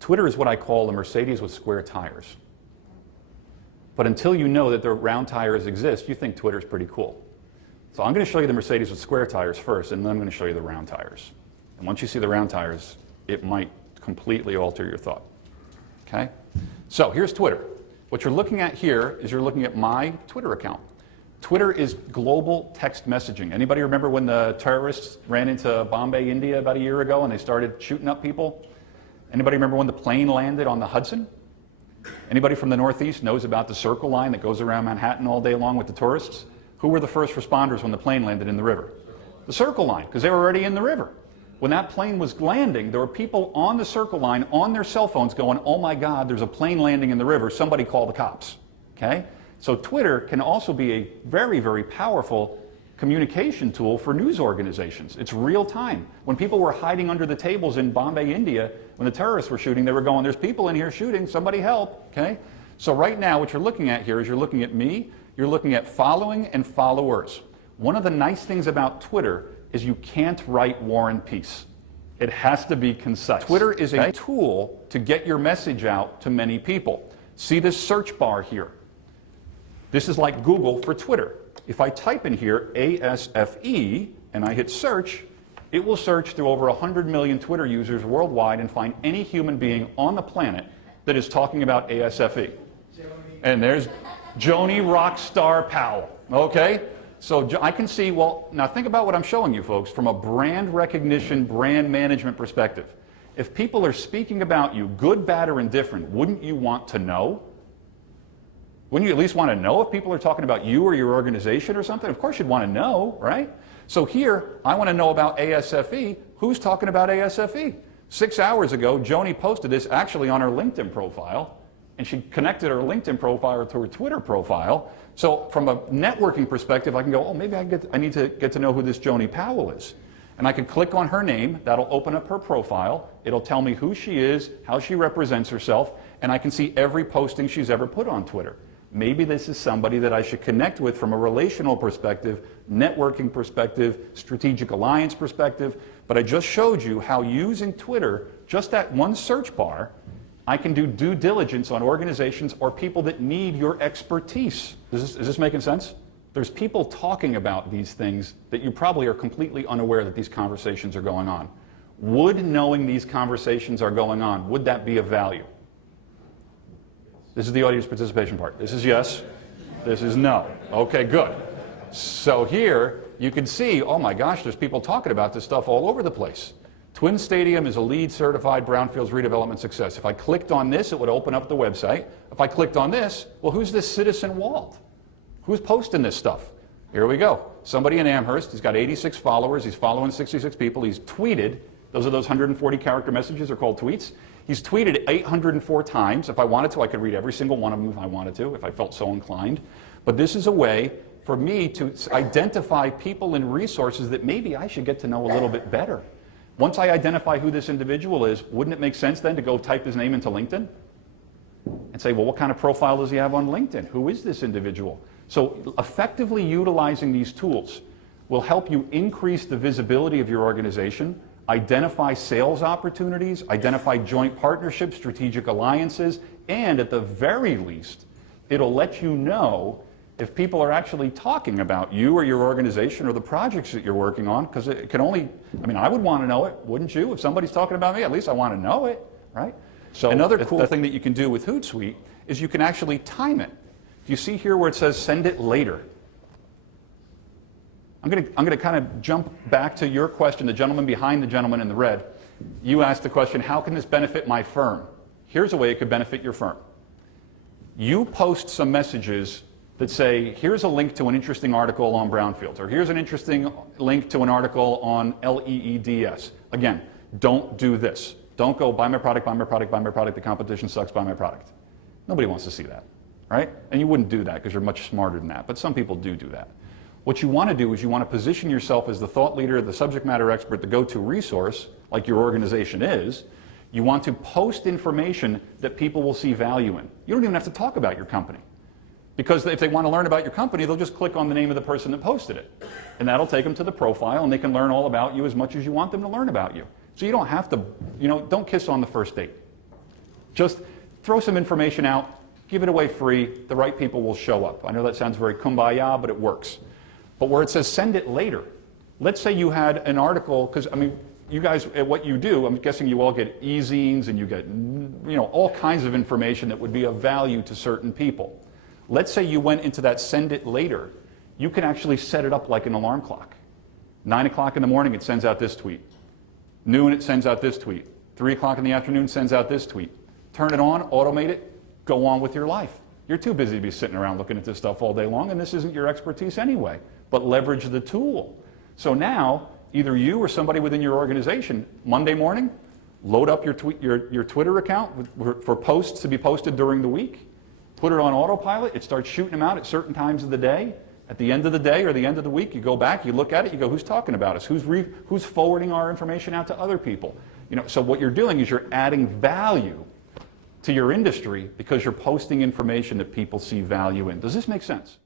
Twitter is what I call a Mercedes with square tires. But until you know that the round tires exist, you think Twitter's pretty cool. So I'm going to show you the Mercedes with square tires first, and then I'm going to show you the round tires. And once you see the round tires, it might completely alter your thought. Okay? So here's Twitter. What you're looking at here is you're looking at my Twitter account. Twitter is global text messaging. Anybody remember when the terrorists ran into Bombay, India about a year ago and they started shooting up people? Anybody remember when the plane landed on the Hudson? Anybody from the Northeast knows about the Circle Line that goes around Manhattan all day long with the tourists? Who were the first responders when the plane landed in the river? The Circle Line, because they were already in the river. When that plane was landing, there were people on the Circle Line on their cell phones going, oh my God, there's a plane landing in the river, somebody call the cops. Okay? So Twitter can also be a very, very powerful communication tool for news organizations. It's real time. When people were hiding under the tables in Bombay, India, when the terrorists were shooting, they were going, there's people in here shooting, somebody help. Okay? So right now what you're looking at here is you're looking at me, you're looking at following and followers. One of the nice things about Twitter is you can't write War and Peace. It has to be concise. Twitter is a tool to get your message out to many people. See this search bar here? This is like Google for Twitter. If I type in here ASFE and I hit search, it will search through over 100 million Twitter users worldwide and find any human being on the planet that is talking about ASFE. And there's Joni Rockstar Powell, okay? So I can see, well, now think about what I'm showing you folks from a brand recognition, brand management perspective. If people are speaking about you, good, bad, or indifferent, wouldn't you want to know? Wouldn't you at least want to know if people are talking about you or your organization or something? Of course you'd want to know, right? So here, I want to know about ASFE. Who's talking about ASFE? 6 hours ago, Joni posted this actually on her LinkedIn profile, and she connected her LinkedIn profile to her Twitter profile. So from a networking perspective, I can go, oh, maybe I need to get to know who this Joni Powell is. And I could click on her name. That'll open up her profile. It'll tell me who she is, how she represents herself, and I can see every posting she's ever put on Twitter. Maybe this is somebody that I should connect with from a relational perspective, networking perspective, strategic alliance perspective. But I just showed you how using Twitter, just that one search bar, I can do due diligence on organizations or people that need your expertise. Is this making sense? There's people talking about these things that you probably are completely unaware that these conversations are going on. Would knowing these conversations are going on, would that be of value? This is the audience participation part. This is yes. This is no. Okay, good. So here you can see, oh my gosh, there's people talking about this stuff all over the place. Twin Stadium is a LEED certified brownfields redevelopment success. If I clicked on this, it would open up the website. If I clicked on this, well, who's this Citizen Walt? Who's posting this stuff? Here we go. Somebody in Amherst. He's got 86 followers. He's following 66 people. He's tweeted. Those are those 140 character messages are called tweets. He's tweeted 804 times. If I wanted to, I could read every single one of them if I wanted to, if I felt so inclined. But this is a way for me to identify people and resources that maybe I should get to know a little bit better. Once I identify who this individual is, wouldn't it make sense then to go type his name into LinkedIn? And say, well, what kind of profile does he have on LinkedIn? Who is this individual? So effectively utilizing these tools will help you increase the visibility of your organization, identify sales opportunities, identify joint partnerships, strategic alliances, and at the very least, it'll let you know if people are actually talking about you or your organization or the projects that you're working on, because it can only, I mean, I would want to know it, wouldn't you? If somebody's talking about me, at least I want to know it, right? So another cool thing that you can do with Hootsuite is you can actually time it. Do you see here where it says send it later? I'm going to kind of jump back to your question, the gentleman behind the gentleman in the red. You asked the question, how can this benefit my firm? Here's a way it could benefit your firm. You post some messages that say, here's a link to an interesting article on brownfields, or here's an interesting link to an article on LEEDS. Again, don't do this. Don't go, buy my product, buy my product, buy my product, the competition sucks, buy my product. Nobody wants to see that, right? And you wouldn't do that because you're much smarter than that, but some people do that. What you want to do is you want to position yourself as the thought leader, the subject matter expert, the go-to resource, like your organization is. You want to post information that people will see value in. You don't even have to talk about your company. Because if they want to learn about your company, they'll just click on the name of the person that posted it. And that'll take them to the profile, and they can learn all about you as much as you want them to learn about you. So you don't have to, don't kiss on the first date. Just throw some information out, give it away free, the right people will show up. I know that sounds very kumbaya, but it works. But where it says send it later, let's say you had an article, because I mean, you guys, at what you do, I'm guessing you all get e-zines and you get, all kinds of information that would be of value to certain people. Let's say you went into that send it later, you can actually set it up like an alarm clock. 9 o'clock in the morning, it sends out this tweet. Noon, it sends out this tweet. 3 o'clock in the afternoon, sends out this tweet. Turn it on, automate it, go on with your life. You're too busy to be sitting around looking at this stuff all day long, and this isn't your expertise anyway. But leverage the tool. So now, either you or somebody within your organization, Monday morning, load up your Twitter account for posts to be posted during the week. Put it on autopilot. It starts shooting them out at certain times of the day. At the end of the day or the end of the week, you go back, you look at it, you go, who's talking about us? Who's forwarding our information out to other people? So what you're doing is you're adding value to your industry because you're posting information that people see value in. Does this make sense?